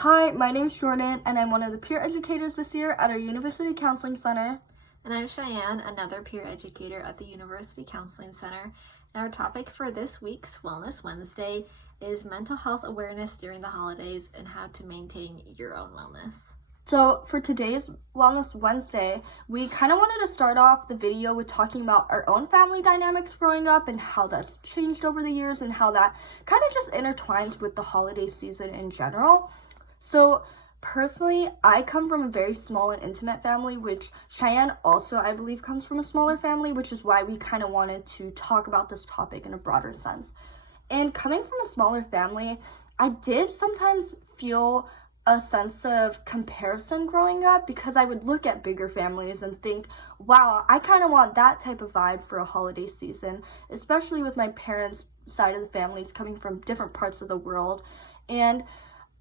Hi, my name's Jordan, and I'm one of the peer educators this year at our University Counseling Center. And I'm Cheyenne, another peer educator at the University Counseling Center. And our topic for this week's Wellness Wednesday is mental health awareness during the holidays and how to maintain your own wellness. So for today's Wellness Wednesday, we kind of wanted to start off the video with talking about our own family dynamics growing up and how that's changed over the years and how that kind of just intertwines with the holiday season in general. So personally, I come from a very small and intimate family, which Cheyenne also, I believe, comes from a smaller family, which is why we kind of wanted to talk about this topic in a broader sense. And coming from a smaller family, I did sometimes feel a sense of comparison growing up because I would look at bigger families and think, wow, I kind of want that type of vibe for a holiday season, especially with my parents' side of the families coming from different parts of the world. And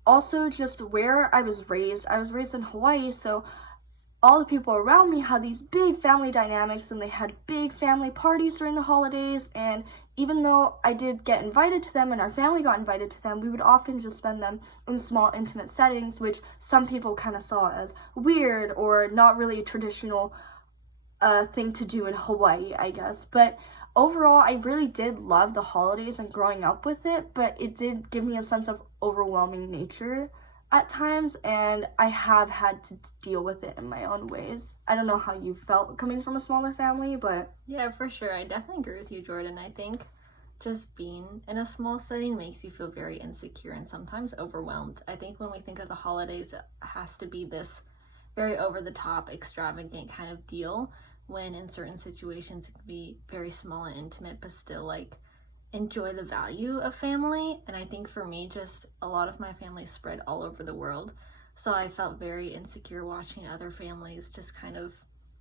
also just where I was raised in Hawaii, so all the people around me had these big family dynamics and they had big family parties during the holidays, and even though I did get invited to them and our family got invited to them, we would often just spend them in small intimate settings, which some people kind of saw as weird or not really a traditional thing to do in Hawaii, I guess. But overall, I really did love the holidays and growing up with it, but it did give me a sense of overwhelming nature at times, and I have had to deal with it in my own ways. I don't know how you felt coming from a smaller family, but... Yeah, for sure. I definitely agree with you, Jordan. I think just being in a small setting makes you feel very insecure and sometimes overwhelmed. I think when we think of the holidays, it has to be this very over-the-top, extravagant kind of deal, when in certain situations it can be very small and intimate, but still enjoy the value of family. And I think for me, just a lot of my family spread all over the world, so I felt very insecure watching other families just kind of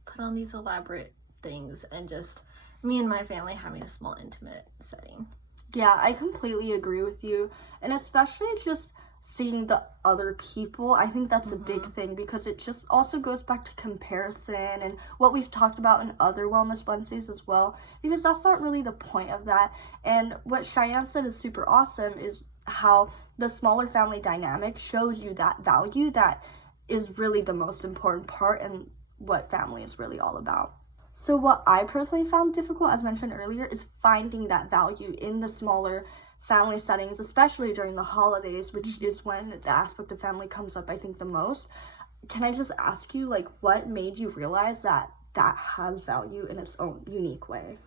put on these elaborate things and just me and my family having a small intimate setting. Yeah, I completely agree with you, and especially just seeing the other people, I think that's a big thing because it just also goes back to comparison and what we've talked about in other Wellness Wednesdays as well, because that's not really the point of that. And what Cheyenne said is super awesome is how the smaller family dynamic shows you that value that is really the most important part and what family is really all about. So what I personally found difficult, as mentioned earlier, is finding that value in the smaller family settings, especially during the holidays, which is when the aspect of family comes up, I think, the most. Can I just ask you, what made you realize that that has value in its own unique way?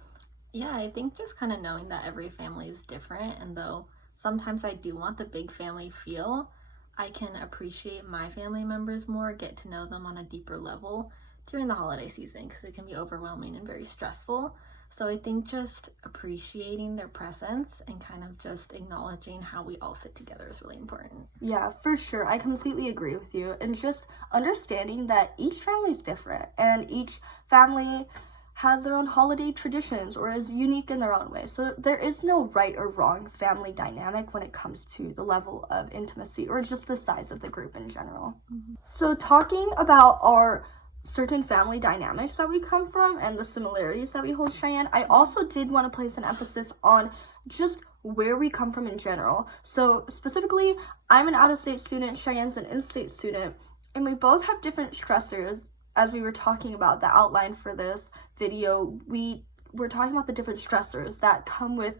Yeah, I think just kind of knowing that every family is different, and though sometimes I do want the big family feel, I can appreciate my family members more, get to know them on a deeper level during the holiday season, because it can be overwhelming and very stressful. So I think just appreciating their presence and kind of just acknowledging how we all fit together is really important. Yeah, for sure. I completely agree with you. And just understanding that each family is different and each family has their own holiday traditions or is unique in their own way. So there is no right or wrong family dynamic when it comes to the level of intimacy or just the size of the group in general. So talking about our certain family dynamics that we come from and the similarities that we hold, Cheyenne, I also did want to place an emphasis on just where we come from in general. So specifically, I'm an out-of-state student, Cheyenne's an in-state student, and we both have different stressors. As we were talking about the outline for this video, we were talking about the different stressors that come with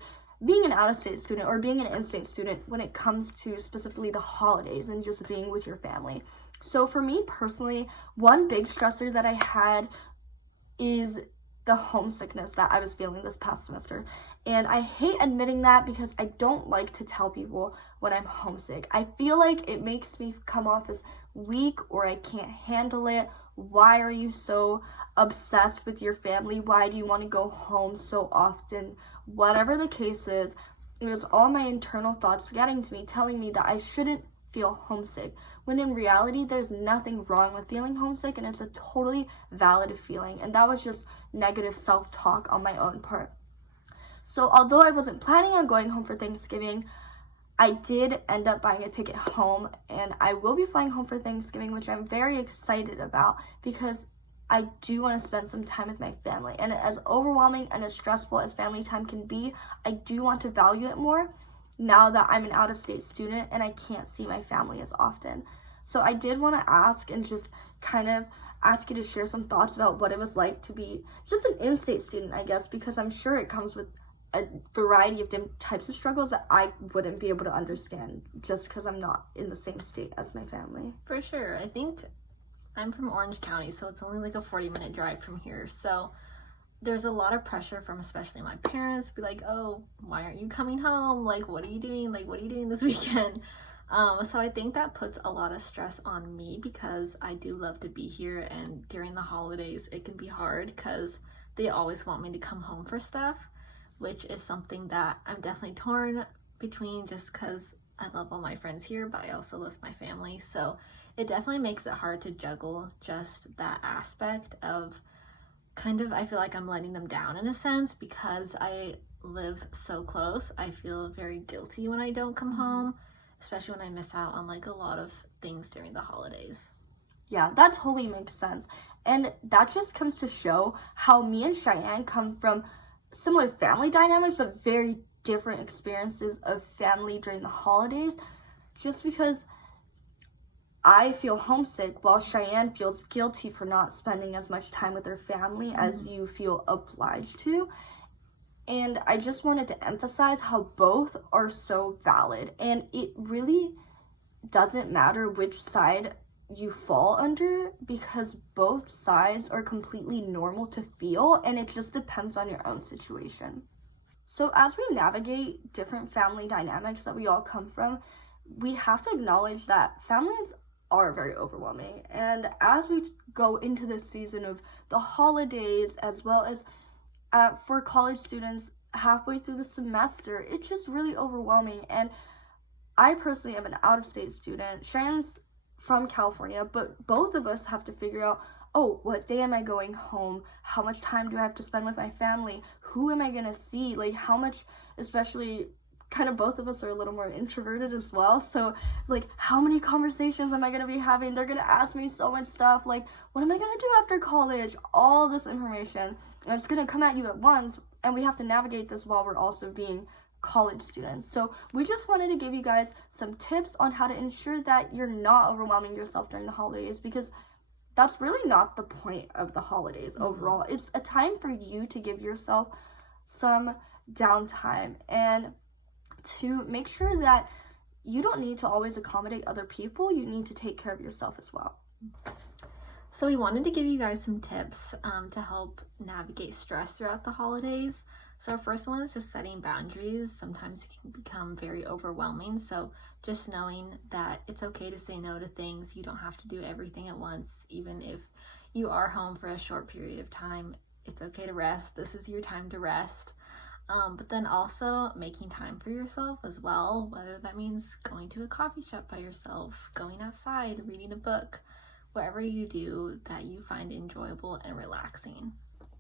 being an out-of-state student or being an in-state student when it comes to specifically the holidays and just being with your family. So for me personally, one big stressor that I had is the homesickness that I was feeling this past semester. And I hate admitting that because I don't like to tell people when I'm homesick. I feel like it makes me come off as weak or I can't handle it. Why are you so obsessed with your family? Why do you want to go home so often? Whatever the case is, it was all my internal thoughts getting to me, telling me that I shouldn't feel homesick, when in reality there's nothing wrong with feeling homesick and it's a totally valid feeling, and that was just negative self-talk on my own part. So although I wasn't planning on going home for Thanksgiving, I did end up buying a ticket home, and I will be flying home for Thanksgiving, which I'm very excited about because I do want to spend some time with my family, and as overwhelming and as stressful as family time can be, I do want to value it more. now that I'm an out-of-state student and I can't see my family as often. So I did want to ask and just kind of ask you to share some thoughts about what it was like to be just an in-state student, I guess, because I'm sure it comes with a variety of different types of struggles that I wouldn't be able to understand just because I'm not in the same state as my family. For sure. I think I'm from Orange County, so it's only like a 40-minute drive from here. So there's a lot of pressure from especially my parents to be like, oh, why aren't you coming home? Like, what are you doing? Like, what are you doing this weekend? So I think that puts a lot of stress on me because I do love to be here, and during the holidays it can be hard because they always want me to come home for stuff, which is something that I'm definitely torn between just because I love all my friends here, but I also love my family. So it definitely makes it hard to juggle just that aspect of kind of, I feel like I'm letting them down in a sense because I live so close. I feel very guilty when I don't come home, especially when I miss out on like a lot of things during the holidays. Yeah, that totally makes sense. And that just comes to show how me and Cheyenne come from similar family dynamics, but very different experiences of family during the holidays. Just because I feel homesick while Cheyenne feels guilty for not spending as much time with her family as you feel obliged to. And I just wanted to emphasize how both are so valid, and it really doesn't matter which side you fall under because both sides are completely normal to feel, and it just depends on your own situation. So as we navigate different family dynamics that we all come from, we have to acknowledge that families are very overwhelming. And as we go into this season of the holidays, as well as for college students halfway through the semester, it's just really overwhelming. And I personally am an out-of-state student. Cheyenne's from California, but both of us have to figure out, oh, what day am I going home? How much time do I have to spend with my family? Who am I going to see? Like, how much, especially kind of both of us are a little more introverted as well. So, like, how many conversations am I going to be having? They're going to ask me so much stuff. Like, what am I going to do after college? All this information. And it's going to come at you at once. And we have to navigate this while we're also being college students. So we just wanted to give you guys some tips on how to ensure that you're not overwhelming yourself during the holidays, because that's really not the point of the holidays overall. It's a time for you to give yourself some downtime and to make sure that you don't need to always accommodate other people. You need to take care of yourself as well. So we wanted to give you guys some tips to help navigate stress throughout the holidays. So our first one is just setting boundaries. Sometimes it can become very overwhelming. So just knowing that it's okay to say no to things. You don't have to do everything at once. Even if you are home for a short period of time, it's okay to rest. This is your time to rest. But then also making time for yourself as well, whether that means going to a coffee shop by yourself, going outside, reading a book, whatever you do that you find enjoyable and relaxing.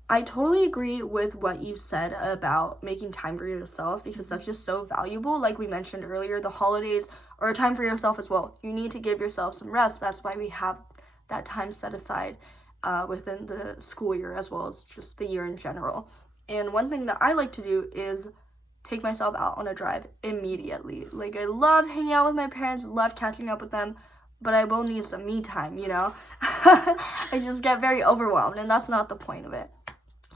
I totally agree with what you said about making time for yourself, because that's just so valuable. Like we mentioned earlier, the holidays are a time for yourself as well. You need to give yourself some rest. That's why we have that time set aside within the school year as well as just the year in general. And one thing that I like to do is take myself out on a drive immediately. Like, I love hanging out with my parents, love catching up with them, but I will need some me time, you know? I just get very overwhelmed, and that's not the point of it.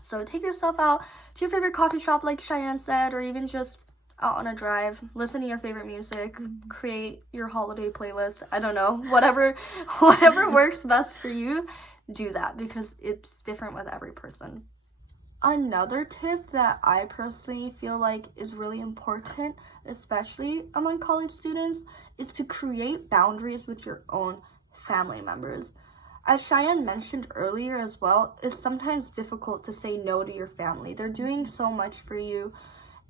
So take yourself out to your favorite coffee shop, like Cheyenne said, or even just out on a drive. Listen to your favorite music. Create your holiday playlist. I don't know. Whatever works best for you, do that, because it's different with every person. Another tip that I personally feel like is really important, especially among college students, is to create boundaries with your own family members. As Cheyenne mentioned earlier as well, it's sometimes difficult to say no to your family. They're doing so much for you,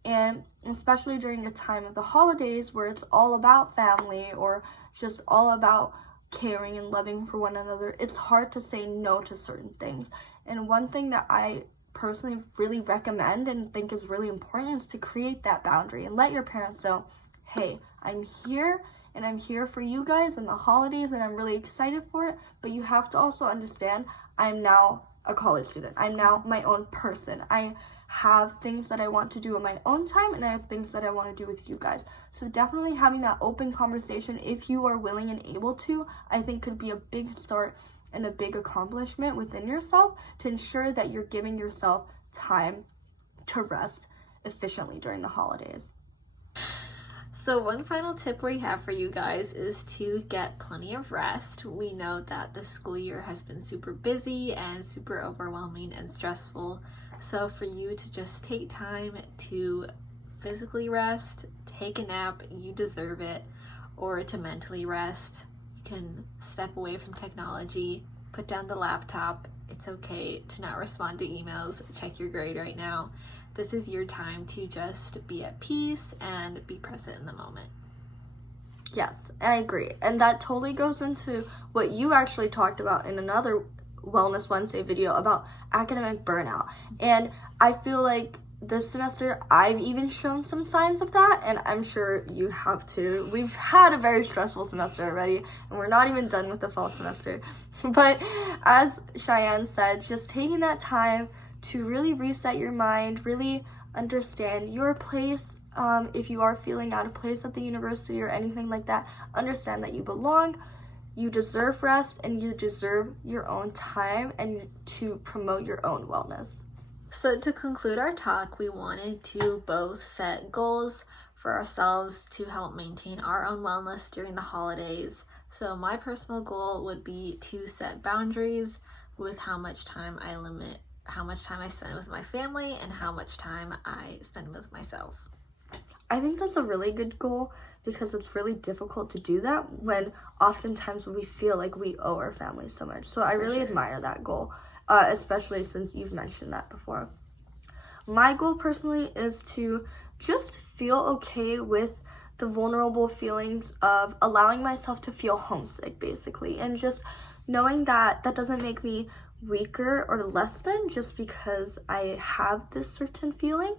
and especially during the time of the holidays where it's all about family or just all about caring and loving for one another, it's hard to say no to certain things. And one thing that I personally really recommend and think is really important is to create that boundary and let your parents know, hey, I'm here and I'm here for you guys in the holidays and I'm really excited for it, but you have to also understand I'm now a college student. I'm now my own person. I have things that I want to do in my own time, and I have things that I want to do with you guys. So definitely having that open conversation, if you are willing and able to, I think could be a big start and a big accomplishment within yourself to ensure that you're giving yourself time to rest efficiently during the holidays. So one final tip we have for you guys is to get plenty of rest. We know that the school year has been super busy and super overwhelming and stressful. So for you to just take time to physically rest, take a nap, you deserve it, or to mentally rest, you can step away from technology, put down the laptop. It's okay to not respond to emails, check your grade right now. This is your time to just be at peace and be present in the moment. Yes, I agree. And that totally goes into what you actually talked about in another Wellness Wednesday video about academic burnout. And I feel like this semester I've even shown some signs of that, and I'm sure you have too. We've had a very stressful semester already, and we're not even done with the fall semester. But as Sheyenne said, just taking that time to really reset your mind, really understand your place. If you are feeling out of place at the university or anything like that, understand that you belong, you deserve rest, and you deserve your own time and to promote your own wellness. So to conclude our talk, we wanted to both set goals for ourselves to help maintain our own wellness during the holidays. So my personal goal would be to set boundaries with how much time I spend with my family and how much time I spend with myself. I think that's a really good goal because it's really difficult to do that when oftentimes we feel like we owe our family so much. So I really admire that goal, especially since you've mentioned that before. My goal personally is to just feel okay with the vulnerable feelings of allowing myself to feel homesick, basically, and just knowing that that doesn't make me weaker or less than just because I have this certain feeling,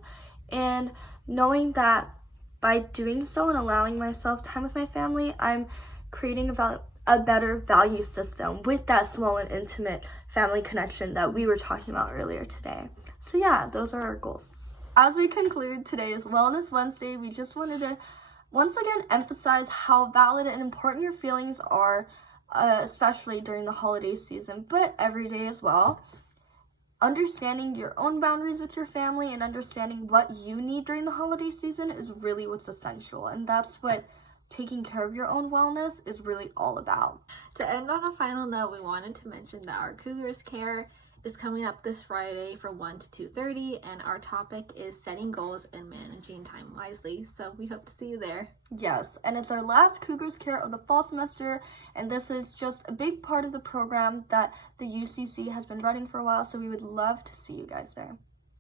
and knowing that by doing so and allowing myself time with my family, I'm creating a better value system with that small and intimate family connection that we were talking about earlier today. So yeah, those are our goals. As we conclude today's Wellness Wednesday, we just wanted to once again emphasize how valid and important your feelings are, especially during the holiday season, but every day as well. Understanding your own boundaries with your family and understanding what you need during the holiday season is really what's essential. And that's what taking care of your own wellness is really all about. To end on a final note, we wanted to mention that our Cougars Care is coming up this Friday from 1 to 2:30, and our topic is setting goals and managing time wisely. So we hope to see you there. Yes, and it's our last Cougars Care of the fall semester, and this is just a big part of the program that the UCC has been running for a while, so we would love to see you guys there.